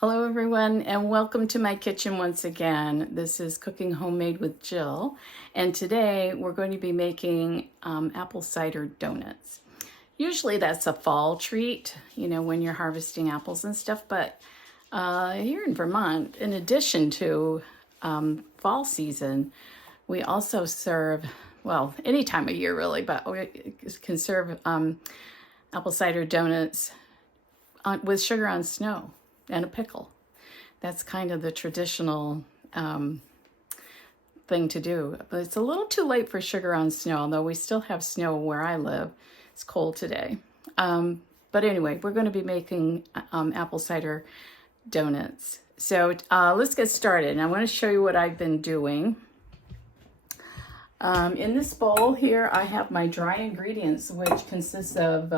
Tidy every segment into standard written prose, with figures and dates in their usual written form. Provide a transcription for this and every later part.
Hello everyone and welcome to my kitchen once again. This is Cooking Homemade with Jill, and today we're going to be making apple cider donuts. Usually that's a fall treat, you know, when you're harvesting apples and stuff, but here in Vermont, in addition to fall season, we also serve, well, any time of year really, but we can serve apple cider donuts with sugar on snow and a pickle. That's kind of the traditional thing to do. But it's a little too late for sugar on snow, although we still have snow where I live. It's cold today. But anyway, we're going to be making apple cider donuts. So let's get started. And I want to show you what I've been doing. In this bowl here, I have my dry ingredients, which consists of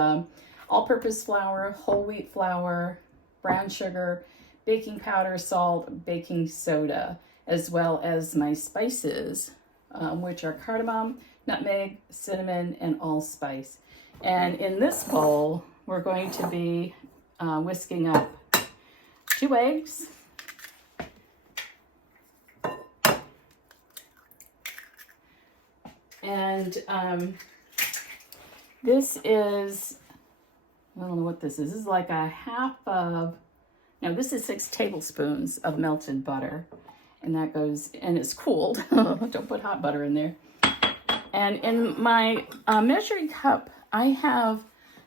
all-purpose flour, whole wheat flour, brown sugar, baking powder, salt, baking soda, as well as my spices, which are cardamom, nutmeg, cinnamon, and allspice. And in this bowl, we're going to be whisking up 2 eggs, and this is, I don't know what this is. This is like a half of, no, this is 6 tablespoons of melted butter. And that goes, and it's cooled. Don't put hot butter in there. And in my measuring cup, I have,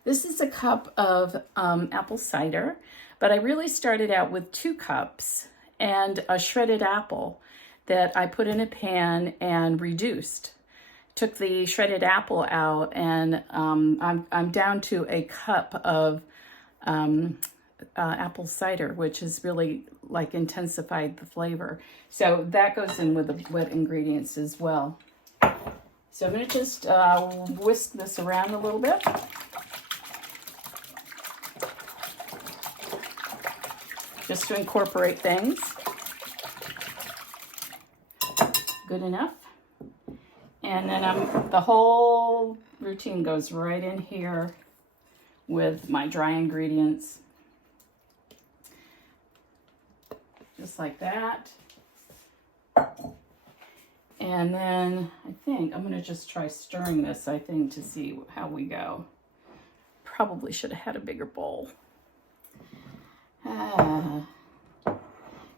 this is a cup of apple cider, but I really started out with 2 cups and a shredded apple that I put in a pan and reduced. Took the shredded apple out, and I'm down to a cup of apple cider, which has really like intensified the flavor. So that goes in with the wet ingredients as well. So I'm going to just whisk this around a little bit. Just to incorporate things. Good enough. And then the whole routine goes right in here with my dry ingredients. Just like that. And then I think I'm going to just try stirring this, I think, to see how we go. Probably should have had a bigger bowl.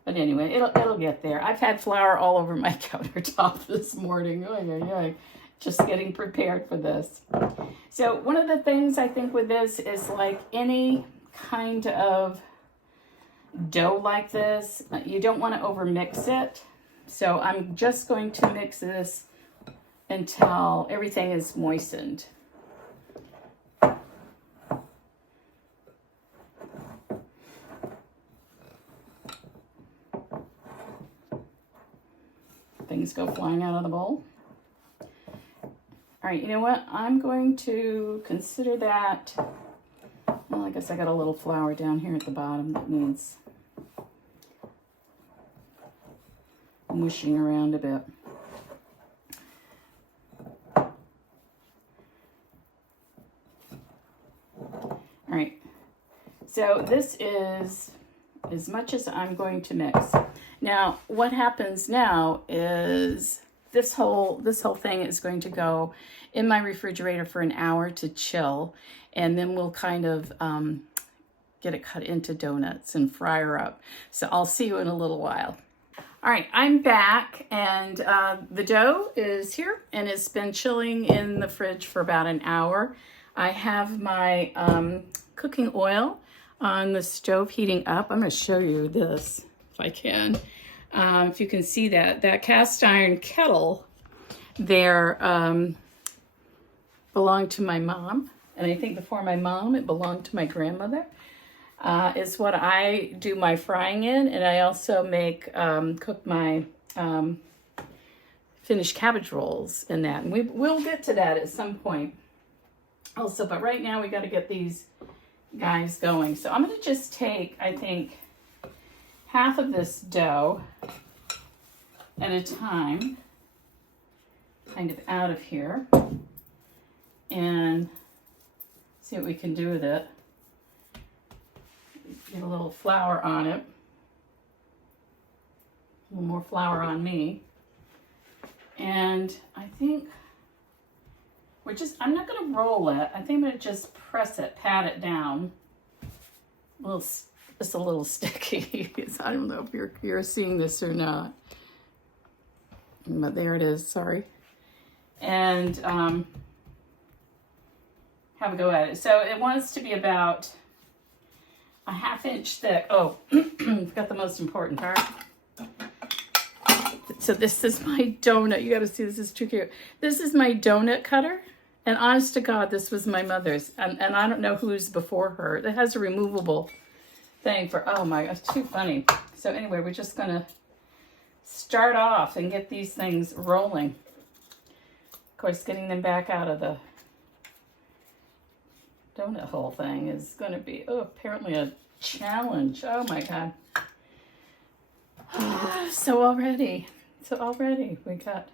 But anyway, it'll get there. I've had flour all over my countertop this morning. Just getting prepared for this. So one of the things I think with this is, like any kind of dough like this, you don't want to overmix it. So I'm just going to mix this until everything is moistened. Things go flying out of the bowl. All right, you know what? I'm going to consider that, well, I guess I got a little flour down here at the bottom that needs mushing around a bit. All right, so this is as much as I'm going to mix. Now, what happens now is this whole thing is going to go in my refrigerator for an hour to chill, and then we'll kind of get it cut into donuts and fry her up. So I'll see you in a little while. All right, I'm back, and the dough is here, and it's been chilling in the fridge for about an hour. I have my cooking oil on the stove heating up. I'm going to show you this if I can. If you can see that cast iron kettle there belonged to my mom. And I think before my mom, it belonged to my grandmother. It's what I do my frying in. And I also cook my finished cabbage rolls in that. And we'll get to that at some point also. But right now we got to get these guys going. So I'm going to just take, I think, half of this dough at a time, kind of out of here, and see what we can do with it. Get a little flour on it. A little more flour on me. And I think I'm not going to roll it. I think I'm going to just press it, pat it down. It's a little sticky. I don't know if you're seeing this or not. But there it is, sorry. And have a go at it. So it wants to be about a 1/2 inch thick. Oh, forgot the most important part. So this is my donut. You got to see, this is too cute. This is my donut cutter. And honest to God, this was my mother's. And I don't know who's before her. It has a removable thing for, oh my gosh, too funny. So anyway, we're just going to start off and get these things rolling. Of course, getting them back out of the donut hole thing is going to be, apparently a challenge. Oh my God. So already we got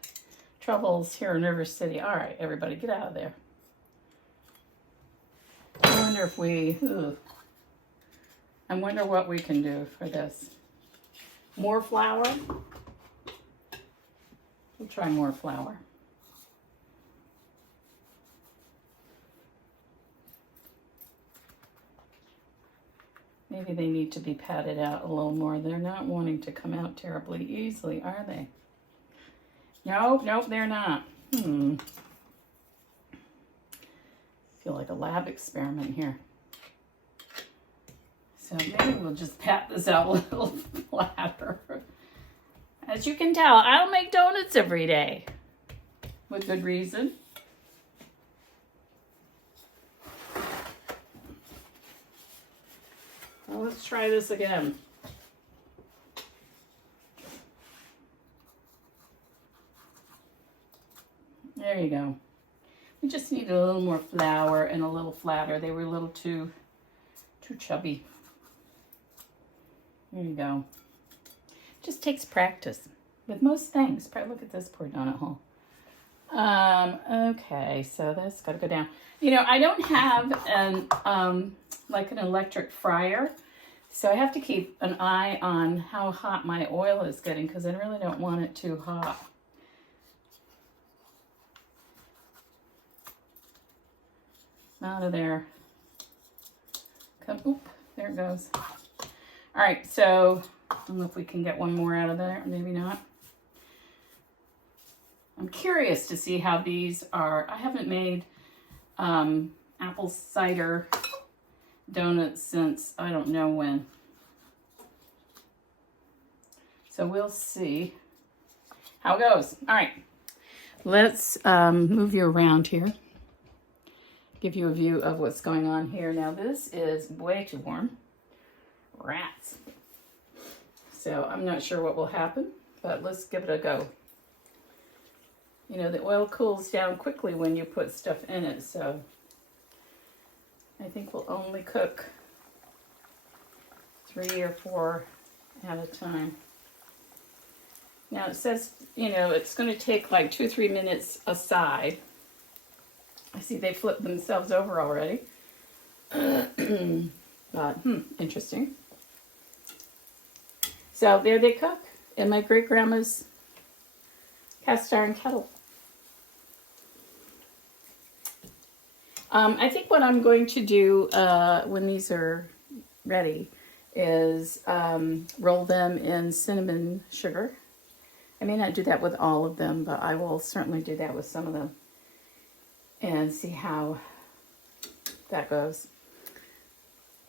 troubles here in River City. All right, everybody, get out of there. I wonder if I wonder what we can do for this. More flour? We'll try more flour. Maybe they need to be patted out a little more. They're not wanting to come out terribly easily, are they? Nope, they're not. Feel like a lab experiment here. So maybe we'll just pat this out a little flatter. As you can tell, I don't make donuts every day. With good reason. Well, let's try this again. There you go. We just needed a little more flour and a little flatter. They were a little too chubby. There you go. Just takes practice with most things. Look at this poor donut hole. Okay, so that's got to go down. You know, I don't have an like an electric fryer, so I have to keep an eye on how hot my oil is getting because I really don't want it too hot. Out of there. Oop, there it goes. All right, so I don't know if we can get one more out of there, maybe not. I'm curious to see how these are. I haven't made apple cider donuts since I don't know when. So we'll see how it goes. All right, let's move you around here. Give you a view of what's going on here. Now this is way too warm. Rats. So I'm not sure what will happen, but let's give it a go. You know, the oil cools down quickly when you put stuff in it, so I think we'll only cook 3 or 4 at a time. Now it says, you know, it's going to take like 2 or 3 minutes aside. I see they flipped themselves over already. But, interesting. So there they cook in my great-grandma's cast iron kettle. I think what I'm going to do when these are ready is roll them in cinnamon sugar. I may not do that with all of them, but I will certainly do that with some of them and see how that goes.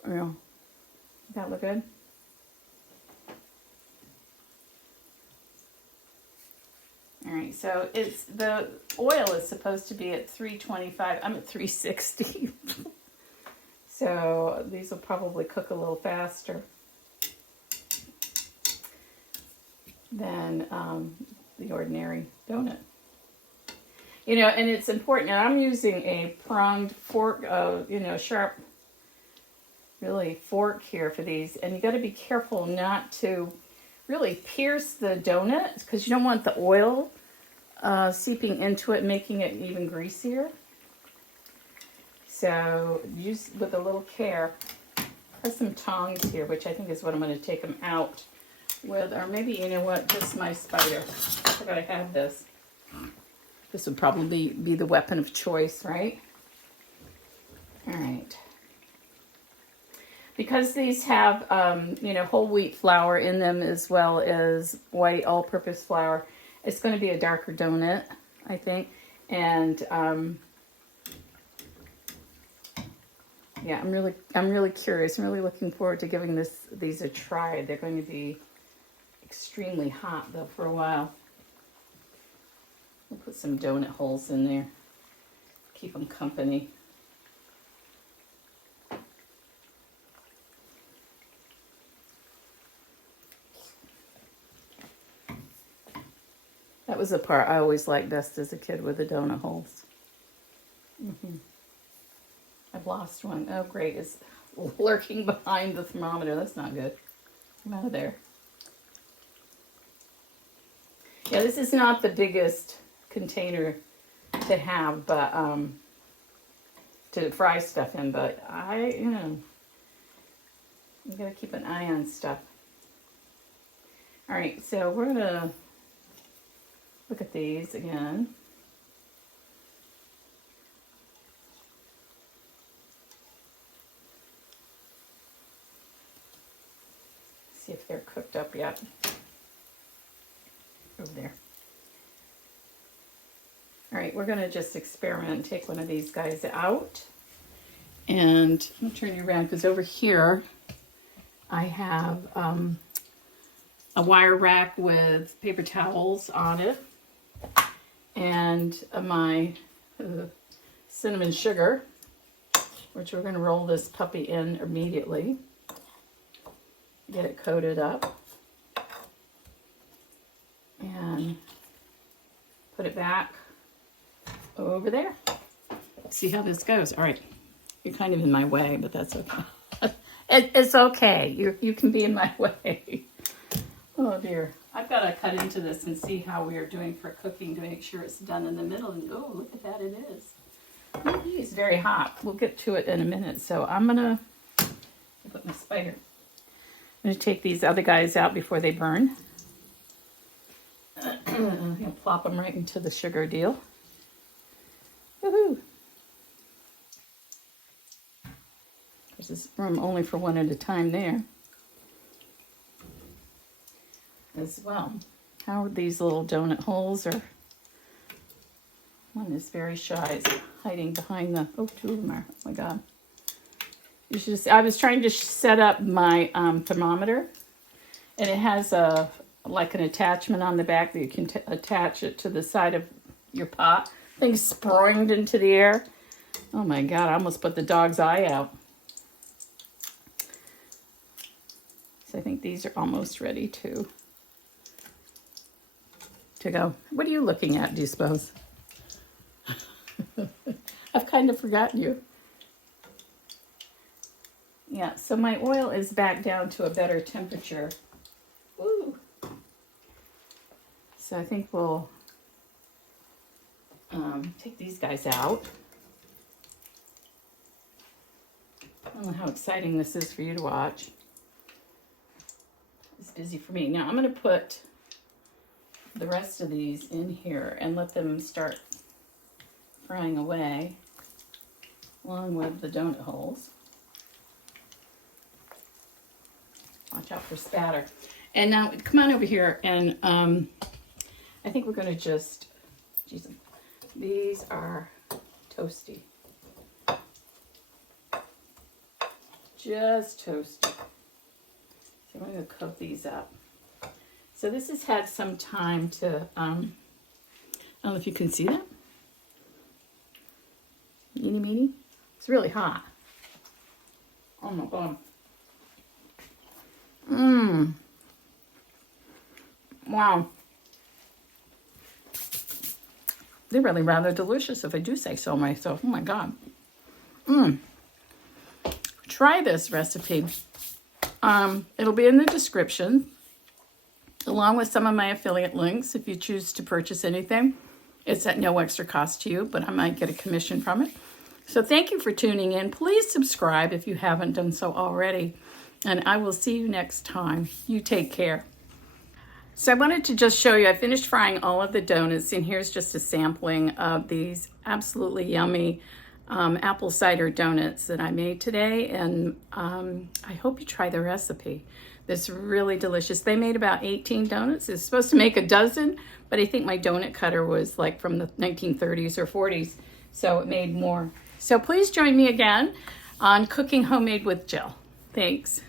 You know, that look good? All right, so it's the oil is supposed to be at 325. I'm at 360. So these will probably cook a little faster than the ordinary donut. You know, and it's important. And I'm using a pronged fork, you know, sharp, really fork here for these. And you got to be careful not to really pierce the donut because you don't want the oil seeping into it, making it even greasier. So use with a little care. I have some tongs here, which I think is what I'm going to take them out with, or maybe, you know what, just my spider. I forgot I had this. This would probably be the weapon of choice, right? All right. Because these have, you know, whole wheat flour in them as well as white all-purpose flour, it's going to be a darker donut, I think. And yeah, I'm really curious. I'm really looking forward to giving these a try. They're going to be extremely hot though for a while. We'll put some donut holes in there. Keep them company. That was the part I always liked best as a kid, with the donut holes. I've lost one. Oh, great. It's lurking behind the thermometer. That's not good. I'm out of there. Yeah, this is not the biggest container to have, but to fry stuff in, but you gotta keep an eye on stuff. All right, so we're gonna look at these again. See if they're cooked up yet. Over there. All right, we're gonna just experiment and take one of these guys out. And I'm gonna turn you around because over here I have a wire rack with paper towels on it, and my cinnamon sugar, which we're gonna roll this puppy in immediately. Get it coated up. And put it back over there. See how this goes. All right, you're kind of in my way, but that's okay. It's okay. You can be in my way. Oh dear. I've got to cut into this and see how we are doing for cooking to make sure it's done in the middle. And oh, look at that, it is. It's very hot. We'll get to it in a minute. So I'm gonna put my spider. I'm gonna take these other guys out before they burn. I'm gonna plop them right into the sugar deal. Woohoo! There's room only for one at a time there. As well. How are these little donut holes? Or one is very shy. It's hiding behind the. Oh, two of them are. Oh my God! You should just. I was trying to set up my thermometer, and it has like an attachment on the back that you can attach it to the side of your pot. Things sprung into the air. Oh my God! I almost put the dog's eye out. So I think these are almost ready to go. What are you looking at, do you suppose? I've kind of forgotten you. Yeah, so my oil is back down to a better temperature. Woo! So I think we'll take these guys out. I don't know how exciting this is for you to watch. It's busy for me. Now I'm going to put the rest of these in here and let them start frying away along with the donut holes. Watch out for spatter. And now come on over here, and I think we're going to just, geez, these are toasty. Just toasty. So I'm going to cook these up. So this has had some time to, I don't know if you can see that. Meeny, meeny. It's really hot. Oh my God. Mmm. Wow. They're really rather delicious, if I do say so myself. Oh my God. Mmm. Try this recipe. It'll be in the description, along with some of my affiliate links if you choose to purchase anything. It's at no extra cost to you, but I might get a commission from it. So thank you for tuning in. Please subscribe if you haven't done so already. And I will see you next time. You take care. So I wanted to just show you, I finished frying all of the donuts, and here's just a sampling of these absolutely yummy apple cider donuts that I made today, and I hope you try the recipe. It's really delicious. They made about 18 donuts. It's supposed to make a dozen, but I think my donut cutter was like from the 1930s or 40s, so it made more. So please join me again on Cooking Homemade with Jill. Thanks.